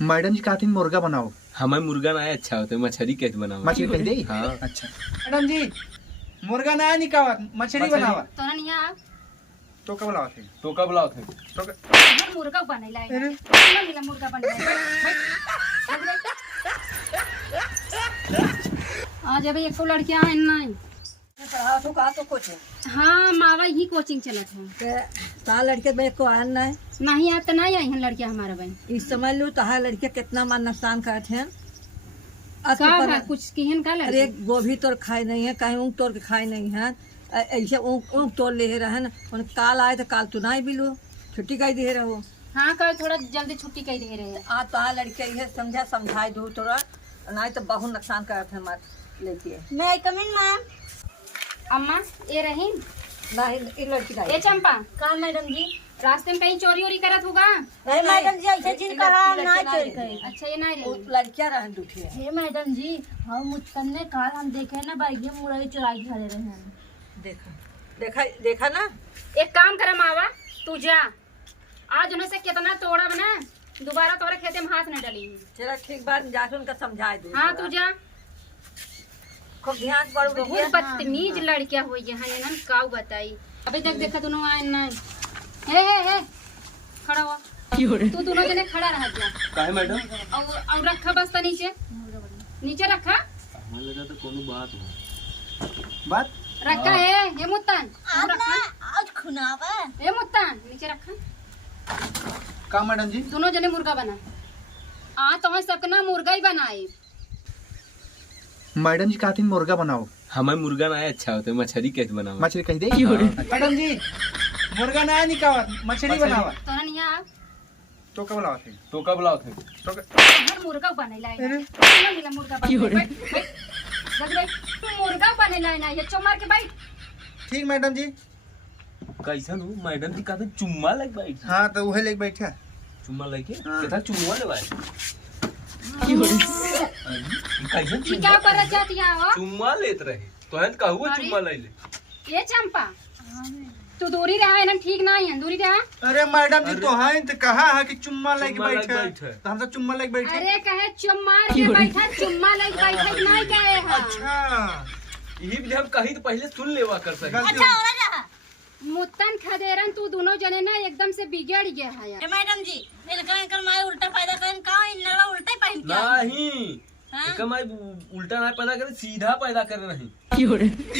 Madam जी कहती मुर्गा बनाओ। हमें मुर्गा ना अच्छा होता है, मछली कैसे बनाओ? मछली कह दे। हाँ अच्छा मैडम जी मुर्गा ना निकावा मछली बनावा। तो ना नहीं आ तो कब लावा थे? तो कब लाओ थे? तो हमर मुर्गा बनेला है ना मिला मुर्गा बनेला आज अभी एक लड़कियां हैं नहीं पढ़ाओ तो का तो कुछ हाँ मावा ही कोचिंग चलत है ता लड़के में को आन ना है नहीं आता नहीं आई हैं लड़कियां हमारा बहन इस समझ लो तहा लड़के कितना मान नुकसान करते हैं का है कुछ किहन का अरे लड़के गोभी तोड़ खाए नहीं है कहीं ऊँग तोड़ के खाए नहीं है ऐसे ऊँग तोड़ ले रहे न उन काल आए तो काल तो नहीं बिलो छुट्टी कही दे रहो हाँ कल थोड़ा जल्दी छुट्टी कर दे रहे हैं आ तहा लड़के ये समझा समझाई दो तोरा नहीं तो बहुत नुकसान करते हैं हमारे लेके मैं कम इन मैम। अम्मा ये रही नहीं ये लड़की का ये चंपा कहा मैडम जी? रास्ते में कहीं चोरी वोरी करत होगा? नहीं मैडम जी ऐसे चीज कहा ना चोरी करे। अच्छा ये नहीं रही लड़कियां रहन दुखी है हे मैडम जी हम मुझकन ने कहा हम देखे ना बाइक मुरई चुराई खड़े रहे हैं। देखा देखा देखा ना एक काम कर मावा तू जा आज उन्हें से कितना तोड़ा बना दोबारा तोरे खेते में हाथ न डलेंगे। चला ठीक बात जाके उनका समझा दो हाँ तू जा खूब ध्यान पड़ो बहुत बदतमीज लड़कियां हुई है इन्हन काऊ बताई अभी तक देखा दोनों आए नहीं हे खड़ा हुआ तू दोनों जने खड़ा रह जा काहे मैडम? और रखा बस्ता नीचे नीचे रखा हमें लगा तो कोनो बात हो। बात रखा है ये मुत्तान आप रखा ना आज खुनावा ये मुत्तान नीचे रखा का मैडम जी दोनों जने मुर्गा बना तो सबका मुर्गा ही बनाए। मैडम जी कहती मुर्गा बनाओ। हमें मुर्गा ना अच्छा होता है, मछली कैसे बनाओ? मछली कह दे। मैडम जी मुर्गा ना निकावा मछली बनावा। तो ना नहीं आ तो कब लावा थे? तो कब लाओ थे? तो हमर मुर्गा बनेला है ना मिला मुर्गा बनेला मुर्गा बनेला है ना ये चमार के भाई ठीक मैडम जी। कैसन हो मैडम जी? कहते चुम्मा लग बैठ हाँ तो वही लेके बैठा। चुम्मा लेके हाँ। कहता चुम्मा ले भाई कैसन ये क्या कर जाती है वो चुम्मा लेत रहे तो है कहू अरे। चुम्मा ले ले। ये चंपा तू दूरी रहा है ना ठीक नहीं है दूरी रहा। अरे मैडम जी तो है तो कहा है कि चुम्मा लेके चुम्मा लेके बैठे बैठे। तो हम तो चुम्मा लेके बैठे। अरे कहे चुम्मार के बैठा चुम्मा लग बैठा नहीं कहे है अच्छा यही भी हम कहीं तो पहले सुन लेवा कर सके। गलती अच्छा हो हो रहा मुत्तन खदेरन तू दोनों जने ना एकदम से बिगड़ गया है यार। है मैडम जी मेरे का कर माय उल्टा पैदा करन का इन लड़वा उल्टा ही पहन के आ गई। नहीं हाँ? एक मैं उल्टा ना पैदा करे सीधा पैदा करे नहीं।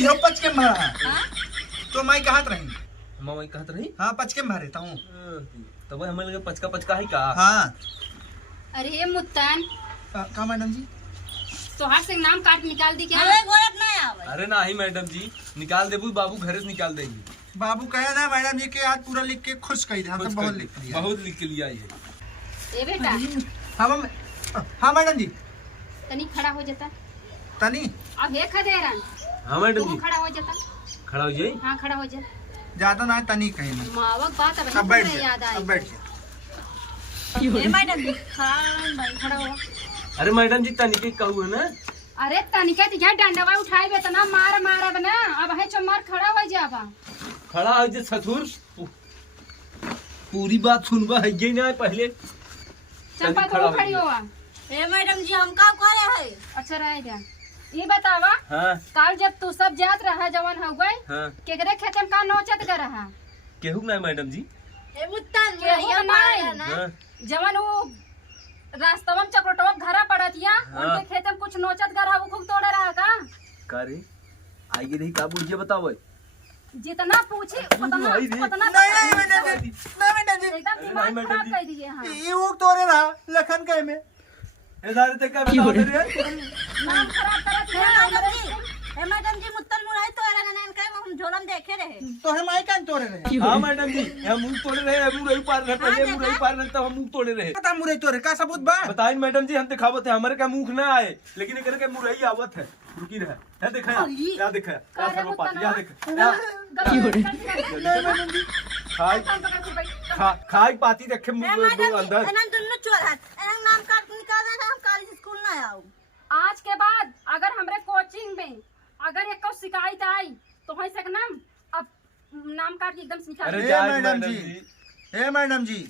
यो पच के मारा तो मैं कहत रही। मैं वही कहत रही हाँ पच के मारे हूँ। तब हमें लगे पचका पचका ही का। हाँ अरे मुत्तन का मैडम जी तोहार से नाम काट निकाल दी क्या? हमें गोरत ना आवे। अरे नहीं मैडम जी निकाल देबू बाबू घरे से निकाल देंगे। बाबू कहे ना मैडम जी के आज पूरा लिख के खुश कही था। हम तो बहुत लिख लिया। बहुत लिख के लिया ये। ए बेटा हाँ मैडम जी तनी खड़ा हो जाता तनी अब हे खदेरन हाँ मैडम तू जी खड़ा हो जाता खड़ा हो जाइए। हाँ खड़ा हो जा ज्यादा ना तनी कहीं नहीं। मावक बात अब अब बैठ नहीं जा याद आई। अब बैठ जा। हे मैडम जी खान भाई खड़ा हो अरे मैडम जी तनिके कहू है ना। अरे तनिका दिखा डंडवा उठाई बे तना मार मारब ना अब है चमार खड़ा हो जाबा खड़ा हो जे ससुर पूरी बात सुनबा है ये ना पहले। चंपा खड़ा तो हो खड़ी जा। होवा हे मैडम जी हम का करे है अच्छा रह जा ये बतावा हाँ काल जब तू सब जात रहा जवन हो गए हाँ केकरे खेतन का नोचत कर रहा केहू ना मैडम जी। हे मुत्तन केहू मुरैया नहीं। मारा ना हाँ जवन वो रास्तवा में चक्रोटवा घरा पड़तिया हाँ। उनके खेतन कुछ नोचत कर रहा वो खूब तोड़े रहा का करे आइए नहीं का बुझिए बताओ। जितना पूछे उतना नहीं रे। उतना नहीं मैडम जी नहीं मैडम जी एकदम नहीं, दिमाग मैडम खराब जी। कर दिए हाँ ये वो तोरे रहा लखन कहे में। ए सारे तक का बताओ रे। नाम खराब करत हे है मैडम जी हे मैडम जी मुत्तन मुराई तो era ननन का हम झोलम देखे रहे तो हम आई कान तोरे रहे। हाँ मैडम जी हम मुंह तोड़े रहे हम मुरई पार रहे पहले मुरई पार रहे तब हम मुंह तोड़े रहे। पता मुरे तोरे का सबूत बा? बताइए मैडम जी हम दिखावत है हमारे का मुंह ना आए लेकिन एक के मुरई आवत है। रुकी रहे है देखा या देखा या सब पाती या देखा खाई पाती रखे हे मुंह मैडम जी अंदर। एनन दुन्नु चोर है एनन नाम काट निकाल दे हम कॉलेज स्कूल ना आऊ। आज के बाद अगर हमरे कोचिंग में अगर एक शिकायत आई तो है सक नाम अब नाम काट के एकदम से निकाल अरे दे। जाए मैडम मैडम जी। जी हे मैडम जी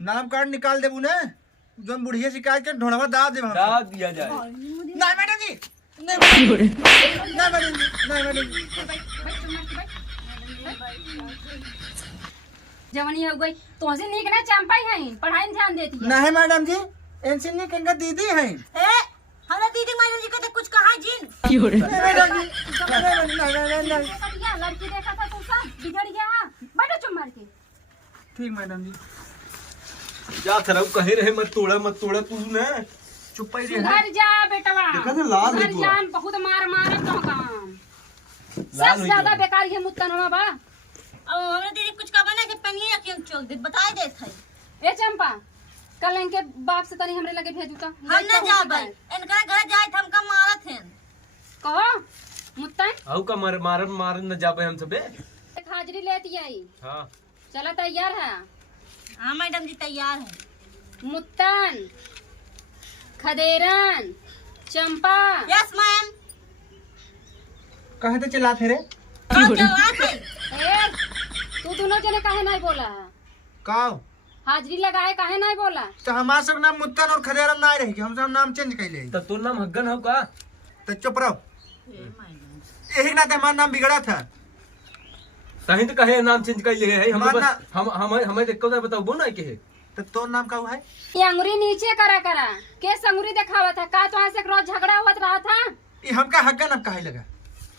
नाम कार्ड निकाल देबू ने जो बुढ़िया शिकायत के ढोलवा दाद दे हम दाद दिया जाए। नहीं मैडम जी नहीं मैडम जी नहीं मैडम जी जवानी हो गई तो से नीक ना चंपाई है पढ़ाई में ध्यान देती है। नहीं मैडम जी इनसे नहीं कहेंगे दीदी हैं ए हमरा दीदी मैडम जी कहते कुछ कहा जिन नहीं मैडम जी नहीं बढ़िया लड़की देखा था तू सब बिगड़ गया बैठो चुप मार के। ठीक मैडम जी जा सरब कहे रहे मत तोड़ा तू ना चुप ही सुधर जा बेटवा देखा था लाल सुधर हो जा गया। बहुत मार मार तो काम लाल सबसे हो ज्यादा गया। बेकार ये मुत्तनवा बा। अब हमरा दीदी कुछ कहा ना कि पनिया या कि हम चोक दे बता देत है। ए चंपा कल इनके बाप से तनी हमरे लगे भेजू तो हम न जाबै इनका घर जाए त हमका मारत हैं। कहो मुत्तन आऊ का मार न जाबे हम सबे। एक हाजिरी लेती आई हां चला तैयार है। हां मैडम जी तैयार है। मुत्तन खदेरन चंपा यस मैम। कहे तो चला थे रे हम जवाब है। ए तू दोनों जने काहे नहीं बोला काओ हाजिरी लगाए काहे नहीं बोला। तो हमारा सब नाम मुत्तन और खदेरन ना रहेगी हम सब नाम चेंज कर ले तो तोर नाम हग्गन हो का? तो चुप रहो यही ना हमारा नाम बिगड़ा था कहीं तो कहे नाम चेंज कर लिए है हम हमारा हमें देखो तो बताओ ना के है। तो तो नाम का है ये अंगुरी नीचे करा के अंगुरी दिखावा था का तो ऐसे रोज झगड़ा हुआ रहा था। ये हमका हक्का नाम काहे लगा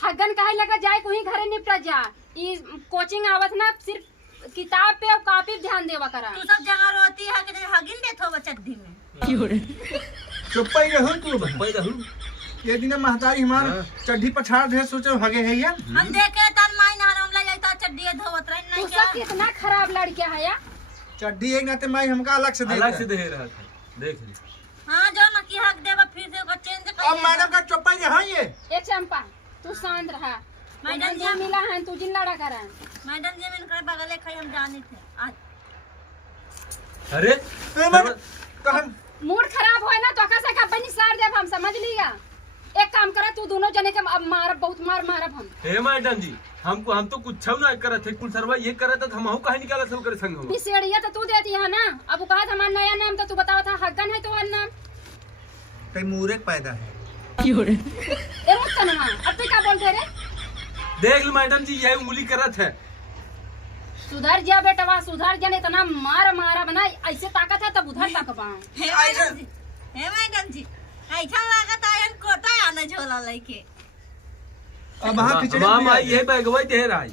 हगन काहे लगा जाए कोई घरे निपटा जा ई कोचिंग आवत ना सिर्फ किताब पे और कॉपी पे ध्यान देवा करा। तू सब जगह रोती है कि हगिन देत हो चड्डी में। चुप ही रहो तू पै रहू ये दिन महतारी हमार चड्ढी पछाड़ दे सोचो हगे है यार हम देखे तन माई ना हम ला जाता चड्डी धोवत रह तू नहीं सब कितना खराब लड़किया है या चड्ढी एक नाते माई हमका अलग से अलग से दे दे रहा था देख ले। हां जो ना की हक देबा फिर से को चेंज कर। अब मैडम का चुप ही रहो ये ए चंपा तू शांत रहा मैडम जी मिला है तू जिन लड़ा करा। मैडम जी मैंने कर बगले खाई हम जाने थे आज। अरे तो हम मूड खराब होए ना तो कैसे का बनी सार देब हम समझ लिया। एक काम करा तू दोनों जने के अब मार बहुत मारब हम। हे मैडम जी हम तो कुछ ना करत थे कुल सरवा ये करत था हम काहे निकाला सब करे संग हम। बिसेड़िया तो तू देती है ना अब वो कहा था हमारा नया नाम तो तू बतावा था हगन है तो नाम कई मूरे पैदा है ए मुत्तनवा अब तू क्या बोलते रे। देख लो मैडम जी यही उंगली करत है। सुधर जा बेटवा सुधर जा नहीं इतना मारा बना ऐसे ताकत है तब उधर तक पा। हे मैडम जी ऐसा लागत है हम कोटा आने झोला लेके। अब हां खिचड़ी मां आई ये बैगवा दे रहा है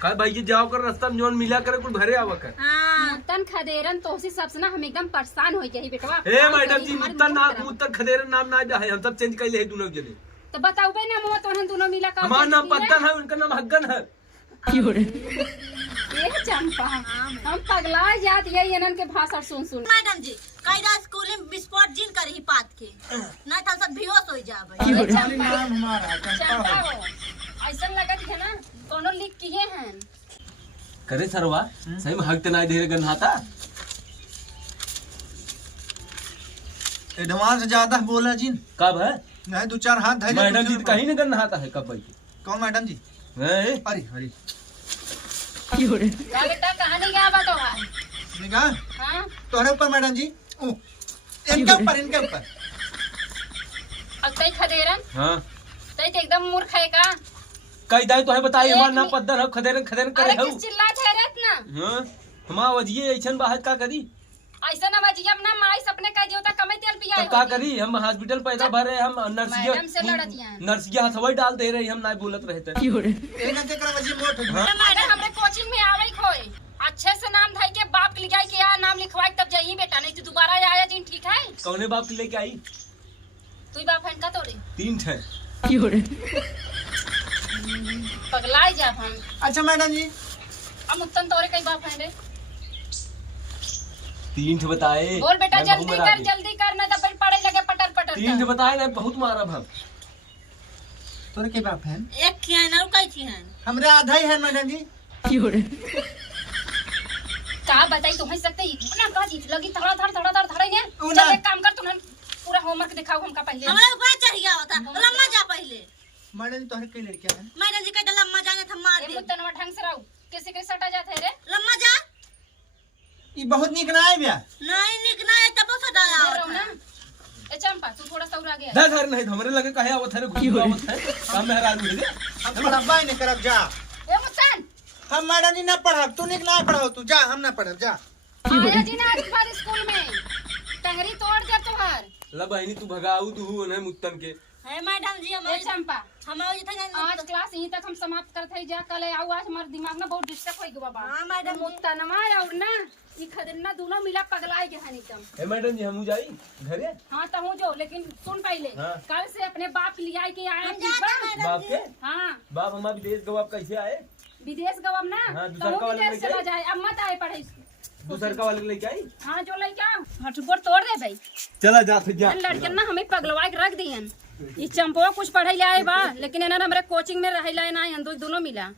का भाई ये जाओ कर रास्ता में जोन मिला करे कुल भरे आवक है। हां मुत्तन खदेरन तो से सबसे ना हम एकदम परेशान हो गई बेटवा। ए मैडम जी मुत्तन खदेरन नाम ना जा है हम सब चेंज कर ले दोनों जने। तो बताओ बे ना मुंह तो दोनों मिला का हमारा नाम पत्तन है उनका नाम हग्गन है। ये चंपा हम पगला जात ये इनन के भाषा सुन मैडम जी कायदा स्कूल में विस्फोट जिन कर ही पात के ना था सब बेहोश हो जावे। खाली नाम हमारा चंपा ऐसा लगत है ना कोनो लिख किए हैं करे सरवा सही में हक तना दे गन्हाता एडवांस ज्यादा बोला जिन कब है नहीं दो चार हाथ धैर्य मैडम जी कहीं न गन्हाता है कब भाई कौन मैडम जी ए अरे हरी क्या बेटा कहानी क्या बात हो निगाह हां तोहरे ऊपर मैडम जी ओ इनके ऊपर अब तई खदेरन हां तई तो एकदम मूर्ख है का। कई दाई तो है बताई हमारा नाम पत्तन है खदेरन करे अरे हो। किस चिल्लात है रेत ना हां हमारा वजिए ऐसन बाहर का करी ऐसा ना बजिया अपना माई सपने कह दियो त कमे तेल पिया तब का करी हम हॉस्पिटल पैसा भरे हम मैडम से लड़त हैं। नर्सिया हथवाई डाल दे रही हम ना बोलत रहते। ए ना तेकरा वजी मोट है मैडम हमरे कोचिंग में आवे खोए अच्छे से नाम धाई के बाप के लिखाई के यार नाम लिखवाई तब जाइए बेटा नहीं तो दोबारा आया जिन ठीक है। कौने बाप के लेके आई तू ही बाप है का तोड़े 3 थे पगलाई जा हम। अच्छा मैडम जी अब मुत्तन तोरे कई बाप है रे 3 थे बताए बोल बेटा मैं जल्दी बहु कर मरा जल्दी कर ना तो फिर पड़े लगे पटर 3 थे बताए ना बहुत मारा हम तोरे के बाप है एक खिया ना कई थी हैं हमरे आधा ही है मैडम जी का बताई तुम्हें सकते इतना का जीत लगी थोड़ा धड़ेंगे उ चल ना। एक काम कर तुम्हें पूरा होमवर्क दिखाओ हमका पहले। हमरा ऊपर चाहिए होता लम्मा जा पहले। मैडम जी तोहरे के लड़कियां हैं मैडम जी कहते लम्मा जाने था मार ए दे मुत्तनवा ढंग से रहू कैसे कैसे सटा जाते रे लम्मा जा ई बहुत निक ना है ब्याह नहीं निकना है तब सदा गया दे घर नहीं हमरे लगे कहे आवत है रे घुस आवत है काम में हरा दे हम पढ़ाबा ही नहीं करब जा। ए मुस्तान हम मैडम जी ना पढ़ब, तू निक ना पढ़ाओ, तू जा, हम ना पढ़ब जा। आया जी ना आज बाद स्कूल में टंगरी तोड़ दे तुहार। ला बहनी तू भगाऊ तू ने मुत्तन के है मैडम जी ए चंपा हम आओ जथे आज क्लास यहीं तक हम समाप्त करते हैं। जा कल आओ, आज हमारे दिमाग में बहुत डिस्टर्ब हो गया बाबा। हां मैडम जी मुत्तनमा और ना ई खदना दोनों मिला पगलाए के हनी तम। ए मैडम जी हमू जाई घरे हां तो हूं जो, लेकिन सुन पहले हाँ। कल से अपने बाप लिया के आए हम ठीक जाते बा? मैडम बाप जी के हां बाप हमारे विदेश गवाब कैसे आए विदेश गवम ना हाँ, तो दूसर का हूं वाले विदेश लेके चला आई? जाए। अब मत आए पढ़े दूसर का वाले लेके आई हां जो लइका हटगोर तोड़ दे भाई। चला जा फिर जा लड़कन ना हमें पगलवा के रख दियन। ई चंपवा कुछ पढ़े ले आए बा, लेकिन एना हमरे कोचिंग में रहे लाए ना दोनों मिला।